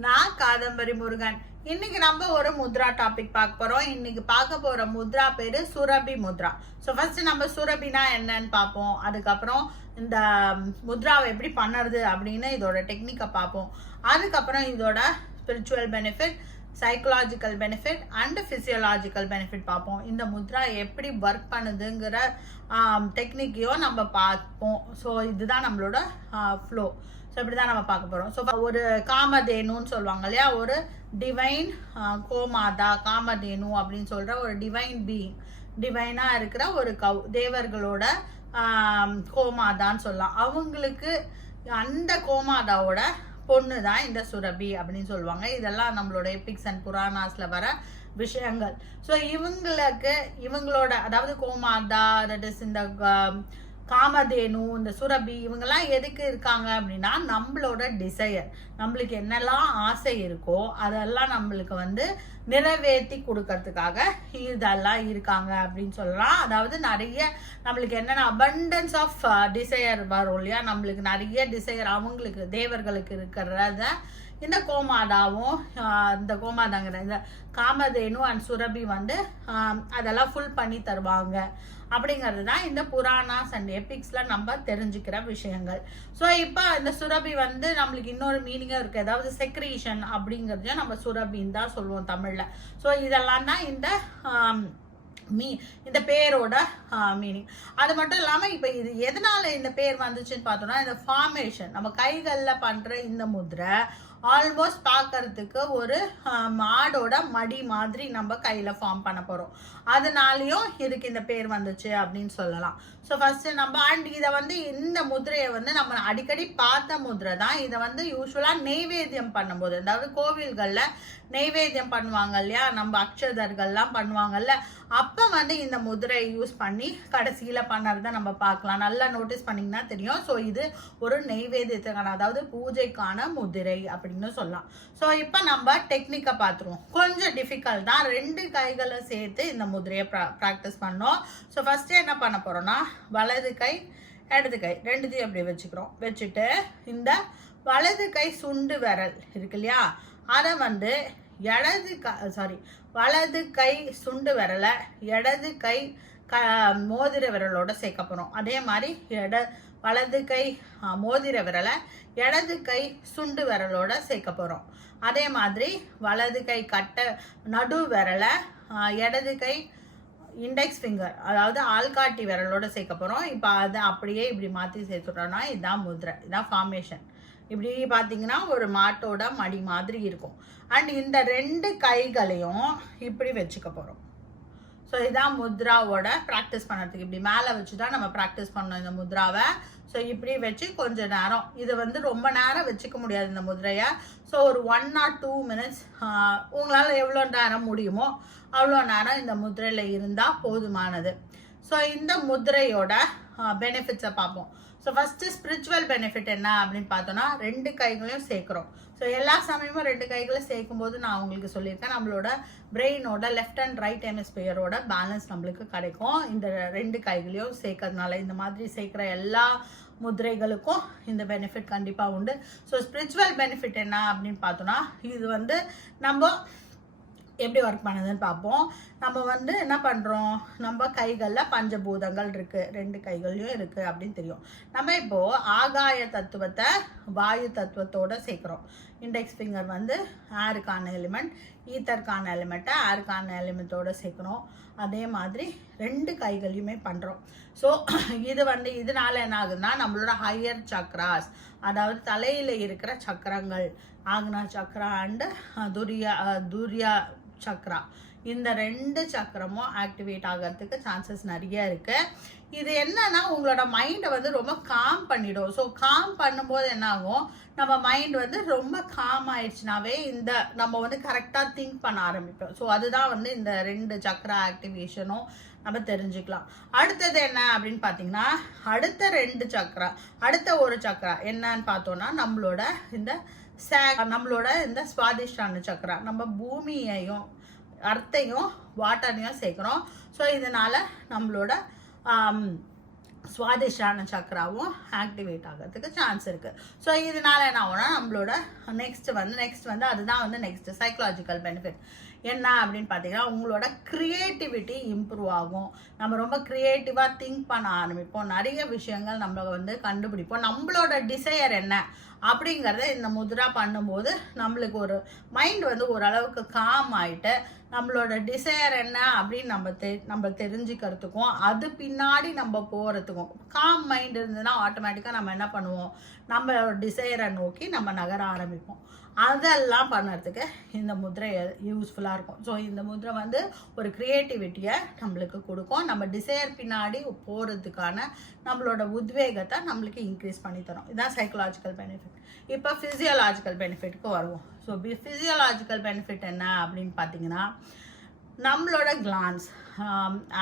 நான் காதம்பரி முருகன். இன்னைக்கு நம்ம ஒரு முத்ரா டாபிக் பார்க்க போறோம். இன்னைக்கு பார்க்க போற முத்ரா பேரு சுரபி முத்ரா. ஸோ ஃபர்ஸ்ட் நம்ம சுரபினா என்னன்னு பார்ப்போம். அதுக்கப்புறம் இந்த முத்ராவை எப்படி பண்ணுறது அப்படின்னு இதோட டெக்னிக்கை பார்ப்போம். அதுக்கப்புறம் இதோட spiritual benefit, psychological benefit and physiological benefit பார்ப்போம். இந்த முத்ரா எப்படி ஒர்க் பண்ணுதுங்கிற டெக்னிக்கையும் நம்ம பார்ப்போம். ஸோ இதுதான் நம்மளோட ஃப்ளோ. ஸோ இப்படி தான் நம்ம பார்க்க போகிறோம். ஸோ ஒரு காமதேனுன்னு சொல்லுவாங்க இல்லையா, ஒரு டிவைன் கோமாதா, காமதேனு அப்படின்னு சொல்கிற ஒரு டிவைன் பீயிங், டிவைனாக இருக்கிற ஒரு தேவர்களோட கோமாதான்னு சொல்லலாம். அவங்களுக்கு அந்த கோமாதாவோட பொண்ணு தான் இந்த சுரபி அப்படின்னு சொல்லுவாங்க. இதெல்லாம் நம்மளோட எபிக்ஸ் அண்ட் புராணாஸ்ல வர விஷயங்கள். ஸோ இவங்களோட அதாவது கோமாதா, தட் இஸ் இந்த காமதேனு, இந்த சுரபி, இவங்கெல்லாம் எதுக்கு இருக்காங்க அப்படின்னா நம்மளோட டிசையர், நம்மளுக்கு என்னெல்லாம் ஆசை இருக்கோ அதெல்லாம் நம்மளுக்கு நிறைவேற்றி கொடுக்கறதுக்காக இதெல்லாம் இருக்காங்க அப்படின்னு சொல்லலாம். அதாவது நிறைய நம்மளுக்கு என்னென்ன அபண்டன்ஸ் ஆஃப் டிசையர் வரும் இல்லையா, நம்மளுக்கு நிறைய டிசையர் அவங்களுக்கு தேவர்களுக்கு இருக்கிறத இந்த கோமாதாவும் இந்த கோமாதாங்கிற இந்த காமதேனு அண்ட் சுரபி அதெல்லாம் ஃபுல் பண்ணி தருவாங்க அப்படிங்கிறது தான் இந்த புராணாஸ் அண்ட் எபிக்ஸ்ல நம்ம தெரிஞ்சுக்கிற விஷயங்கள். ஸோ இப்போ இந்த சுரபி நம்மளுக்கு இன்னொரு மீனிங்கும் இருக்கு. அதாவது செக்ரீஷன் அப்படிங்கிறதையும் நம்ம சுரபின்னு தான் சொல்லுவோம் தமிழ்ல. ஸோ இதெல்லாம் தான் இந்த பேரோட மீனிங். அது மட்டும் இல்லாம இப்ப இது எதனால இந்த பேர் வந்துச்சுன்னு பார்த்தோம்னா, இந்த ஃபார்மேஷன் நம்ம கைகள்ல பண்ற இந்த முத்ரை ஆல்மோஸ்ட் பார்க்கறதுக்கு ஒரு மாடோட மடி மாதிரி நம்ம கையில ஃபார்ம் பண்ண போறோம். அதனாலயும் இதுக்கு இந்த பேர் வந்துச்சு அப்படின்னு சொல்லலாம். ஸோ ஃபர்ஸ்ட் நம்ம இதை இந்த முதிரையை நம்ம அடிக்கடி பார்த்த முதிரை தான். இதை யூஸ்வலா நெய்வேத்தியம் பண்ணும்போது, அதாவது கோவில்கள்ல நெய்வேத்தியம் பண்ணுவாங்க இல்லையா, நம்ம அக்ஷதர்கள்லாம் பண்ணுவாங்கல்ல, அப்ப இந்த முதிரையை யூஸ் பண்ணி கடைசியில பண்ணறத நம்ம பார்க்கலாம். நல்லா நோட்டீஸ் பண்ணீங்கன்னா தெரியும். ஸோ இது ஒரு நெய்வேத்தியத்துக்கான, அதாவது பூஜைக்கான முதிரை அப்படின்னு சொல்லலாம். ஸோ இப்போ நம்ம டெக்னிக்கை பார்த்துருவோம். கொஞ்சம் டிஃபிகல்ட் தான். 2 கைகளை சேர்த்து இந்த முதிரையை ப்ராக்டிஸ் பண்ணோம். ஸோ ஃபர்ஸ்ட் என்ன பண்ண போறோம்னா, வலது கை இடது கை ரெண்டுத்தையும் அப்படி வச்சுக்கிறோம். வச்சுட்டு இந்த வலது கை சுண்டு விரல் இருக்கு இல்லையா, அதை வலது கை சுண்டு விரலை இடது கை மோதிர விரலோட சேர்க்க போறோம். அதே மாதிரி வலது கை மோதிர விரலை இடது கை சுண்டு விரலோட சேர்க்க போறோம். அதே மாதிரி வலது கை நடு விரலை இடது கை இண்டெக்ஸ் ஃபிங்கர், அதாவது ஆள்காட்டி விரலோட சேர்க்க போறோம். இப்போ அதை அப்படியே இப்படி மாற்றி சேர்த்துட்டோம்னா இதுதான் முத்ரை, இதுதான் ஃபார்மேஷன். இப்படி பார்த்தீங்கன்னா ஒரு மாட்டோட மடி மாதிரி இருக்கும். அண்ட் இந்த 2 கைகளையும் இப்படி வச்சுக்க போறோம். ஸோ இதான் முத்ராவோட ப்ராக்டிஸ் பண்ணுறதுக்கு. இப்படி மேலே வச்சு தான் நம்ம ப்ராக்டிஸ் பண்ணோம் இந்த முத்ராவை. ஸோ இப்படி வச்சு கொஞ்ச நேரம், இது ரொம்ப நேரம் வச்சுக்க முடியாது இந்த முத்ரையை. ஸோ ஒரு 1 or 2 minutes உங்களால் எவ்வளோ நேரம் முடியுமோ அவ்வளோ நேரம் இந்த முத்ரையில் இருந்தால் போதுமானது. ஸோ இந்த முத்ரையோட பெனிஃபிட்ஸை பார்ப்போம். ஸோ ஃபர்ஸ்ட் ஸ்பிரிச்சுவல் பெனிஃபிட் என்ன அப்படின்னு பார்த்தோம்னா, 2 கைகளையும் சேர்க்குறோம். ஸோ எல்லா சமயமும் 2 கைகளை சேர்க்கும் போது நான் உங்களுக்கு சொல்லியிருக்கேன், நம்மளோட பிரெயினோட லெஃப்ட் அண்ட் ரைட் ஹெமிஸ்பியரோட பேலன்ஸ் நம்மளுக்கு கிடைக்கும் இந்த 2 கைகளையும் சேர்க்கறதுனால. இந்த மாதிரி சேர்க்குற எல்லா முதிரைகளுக்கும் இந்த பெனிஃபிட் கண்டிப்பாக உண்டு. ஸோ ஸ்பிரிச்சுவல் பெனிஃபிட் என்ன அப்படின்னு பார்த்தோம்னா, இது நம்ம எப்படி ஒர்க் பண்ணுதுன்னு பார்ப்போம். நம்ம என்ன பண்ணுறோம், நம்ம கைகளில் பஞ்சபூதங்கள் இருக்குது, 2 கைகள்லையும் இருக்குது அப்படின்னு தெரியும். நம்ம இப்போது ஆகாய தத்துவத்தை வாயு தத்துவத்தோடு சேர்க்குறோம். இண்டெக்ஸ் ஃபிங்கர் ஏருக்கான எலிமெண்ட், ஈத்தருக்கான எலிமெண்ட்டை ஏருக்கான எலிமெண்ட்டோடு சேர்க்குறோம். அதே மாதிரி 2 கைகளையுமே பண்ணுறோம். ஸோ இது இதனால என்ன ஆகுதுன்னா, நம்மளோட ஹையர் சக்ராஸ், அதாவது தலையில் இருக்கிற சக்கரங்கள், ஆக்னா சக்ரா அண்டு துரியா சக்ரா, இந்த 2 சக்கரமும் ஆக்டிவேட் ஆகிறதுக்கு சான்சஸ் நிறைய இருக்கு. இது என்னன்னா, உங்களோட மைண்டை ரொம்ப காம் பண்ணிடும். ஸோ காம் பண்ணும்போது என்ன ஆகும், நம்ம மைண்ட் ரொம்ப காம் ஆயிடுச்சுனாவே இந்த நம்ம கரெக்டாக திங்க் பண்ண ஆரம்பிப்போம். ஸோ அதுதான் இந்த 2 சக்கரா ஆக்டிவேஷனும் நம்ம தெரிஞ்சுக்கலாம். அடுத்தது என்ன அப்படின்னு பார்த்தீங்கன்னா, அடுத்த 2 சக்கரா, அடுத்த ஒரு சக்கரா என்னன்னு பார்த்தோம்னா, நம்மளோட இந்த சுவாதிஷ்டான சக்கரா, நம்ம பூமியையும் அர்த்தையும் வாட்டரையும் சேர்க்குறோம். ஸோ இதனால நம்மளோட சுவாதிஷ்டான சக்கராவும் ஆக்டிவேட் ஆகிறதுக்கு சான்ஸ் இருக்குது. ஸோ இதனால என்ன ஆகும்னா நம்மளோட நெக்ஸ்ட் வந்து அதுதான் வந்து நெக்ஸ்ட் சைக்கலாஜிக்கல் பெனிஃபிட் என்ன அப்படின்னு பார்த்தீங்கன்னா, உங்களோட க்ரியேட்டிவிட்டி இம்ப்ரூவ் ஆகும். நம்ம ரொம்ப க்ரியேட்டிவாக திங்க் பண்ண ஆரம்பிப்போம். நிறைய விஷயங்கள் நம்ம வந்து கண்டுபிடிப்போம். நம்மளோட டிசையர் என்ன அப்படிங்கிறத இந்த முத்ரா பண்ணும்போது நம்மளுக்கு ஒரு மைண்ட் வந்து ஓரளவுக்கு காம் ஆகிட்டு நம்மளோட டிசையர் என்ன அப்படின்னு நம்ம தெரிஞ்சுக்கிறதுக்கும் அது பின்னாடி நம்ம போகிறதுக்கும் காம் மைண்ட் இருந்ததுன்னா ஆட்டோமேட்டிக்காக நம்ம என்ன பண்ணுவோம், நம்மளோட டிசையரை நோக்கி நம்ம நகர ஆரம்பிப்போம். அதெல்லாம் பண்ணுறதுக்கு இந்த முத்ரை யூஸ்ஃபுல்லாக இருக்கும். ஸோ இந்த முத்ரை வந்து ஒரு க்ரியேட்டிவிட்டியை நம்மளுக்கு கொடுக்கும். நம்ம டிசையர் பின்னாடி போகிறதுக்கான நம்மளோட உத்வேகத்தை நம்மளுக்கு இன்க்ரீஸ் பண்ணி தரும். இதுதான் சைக்கலாஜிக்கல் பெனிஃபிட். இப்போ ஃபிசியோலாஜிக்கல் பெனிஃபிட்க்கு வருவோம். ஸோ ஃபிசியோலாஜிக்கல் பெனிஃபிட் என்ன அப்படின்னு பார்த்தீங்கன்னா, நம்மளோட கிளான்ஸ்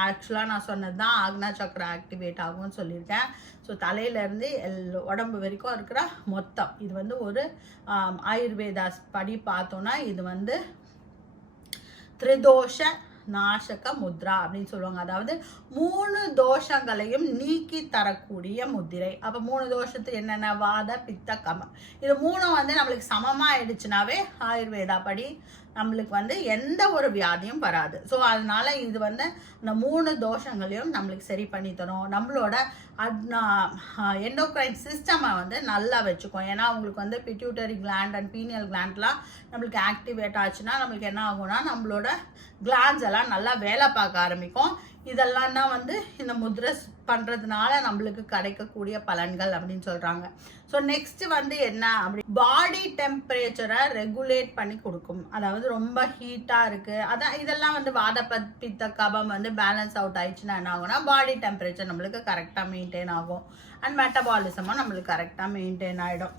ஆக்சுவலாக நான் சொன்னது தான் ஆக்னா சக்கரா ஆக்டிவேட் ஆகும்னு சொல்லியிருக்கேன். ஸோ தலையிலேருந்து உடம்பு வரைக்கும் இருக்கிற மொத்தம் இது வந்து ஒரு ஆயுர்வேதாஸ் படி பார்த்தோன்னா இது வந்து திரிதோஷ நாசக முத்ரா அப்படின்னு சொல்லுவாங்க. அதாவது 3 தோஷங்களையும் நீக்கி தரக்கூடிய முத்திரை. அப்போ 3 தோஷத்துக்கு என்னென்ன, வாத பித்த கமம், இது 3 வந்து நம்மளுக்கு சமமாக ஆயிடுச்சுனாவே ஆயுர்வேதா படி நம்மளுக்கு வந்து எந்த ஒரு வியாதியும் வராது. ஸோ அதனால இது வந்து இந்த 3 தோஷங்களையும் நம்மளுக்கு சரி பண்ணி தரும். நம்மளோட எண்டோக்ரைன் சிஸ்டமை வந்து நல்லா வச்சுக்கும். ஏன்னா உங்களுக்கு வந்து பிட்யூட்டரி கிளாண்ட் அண்ட் பீனியல் கிளாண்ட்லாம் நம்மளுக்கு ஆக்டிவேட் ஆச்சுன்னா நம்மளுக்கு என்ன ஆகும்னா நம்மளோட கிளாண்ட்ஸ் எல்லாம் நல்லா வேலை பார்க்க ஆரம்பிக்கும். இதெல்லாம் தான் வந்து இந்த முத்ரை பண்ணுறதுனால நம்மளுக்கு கிடைக்கக்கூடிய பலன்கள் அப்படின்னு சொல்கிறாங்க. ஸோ நெக்ஸ்ட் வந்து என்ன அப்படி பாடி டெம்பரேச்சரை ரெகுலேட் பண்ணி கொடுக்கும். அதாவது ரொம்ப ஹீட்டாக இருக்குது அதான் இதெல்லாம் வந்து வாத பித்த கபம் வந்து பேலன்ஸ் அவுட் ஆயிடுச்சுன்னா என்ன ஆகும்னா பாடி டெம்பரேச்சர் நம்மளுக்கு கரெக்டாக மெயின்டைன் ஆகும். அண்ட் மெட்டபாலிசமும் நம்மளுக்கு கரெக்டாக மெயின்டைன் ஆகிடும்.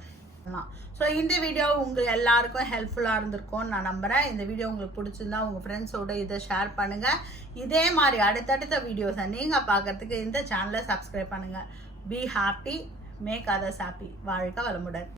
ஸோ இந்த வீடியோ உங்கள் எல்லாருக்கும் ஹெல்ப்ஃபுல்லாக இருந்திருக்கும்னு நான் நம்புகிறேன். இந்த வீடியோ உங்களுக்கு பிடிச்சிருந்தா உங்கள் ஃப்ரெண்ட்ஸோட இதை ஷேர் பண்ணுங்கள். இதே மாதிரி அடுத்தடுத்த வீடியோஸை நீங்கள் பார்க்குறதுக்கு இந்த சேனலை சப்ஸ்கிரைப் பண்ணுங்கள். Be happy, make others happy. வாழ்க வளமுடன்.